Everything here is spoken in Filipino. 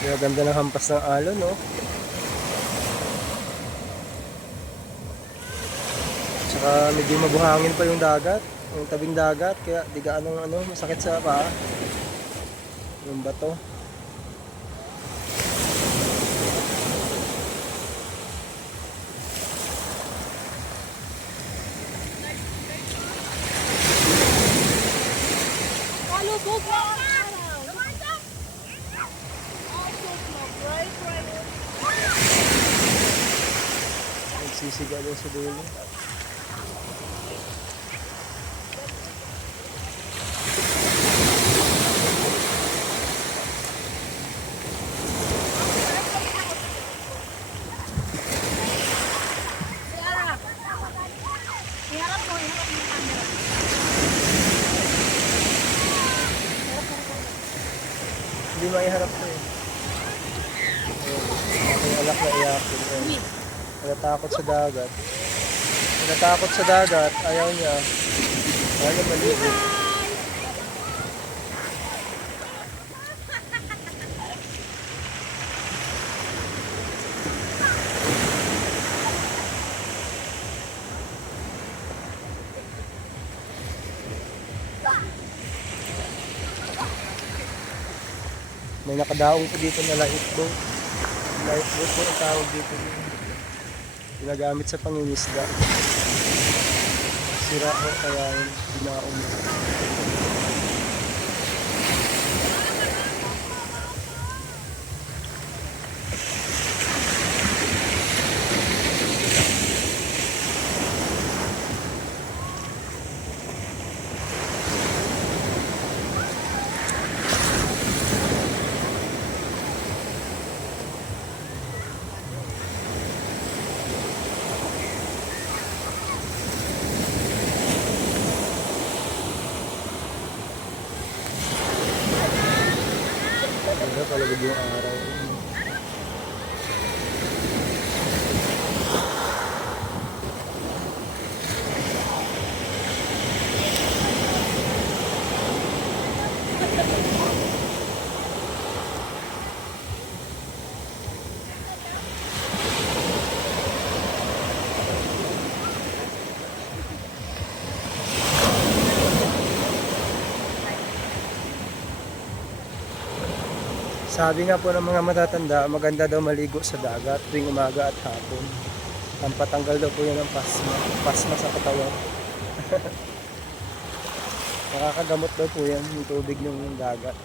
Kaya ganda ng hampas ng alon, no? Tsaka medyo mabuhangin pa yung dagat, yung tabing dagat, kaya di gaano masakit sa paa. Yung bato. Nagsisiga doon sa dulo. Hindi maiharap to eh. Aking anak na iyakin. Natatakot sa dagat. Natatakot sa dagat. Ayaw niya. Ayaw niya maligo. May nakadaong po dito na lifeboat. Lifeboat po ang tawag dito. Ginagamit sa pangingisda. Sira ko kaya yung binaong. Ganda palagod yung araw. Sabi nga po ng mga matatanda, maganda daw maligo sa dagat tuwing umaga at hapon. Ang patanggal daw po yan ng pasma sa katawan. Nakakagamot daw po yan yung tubig ng dagat.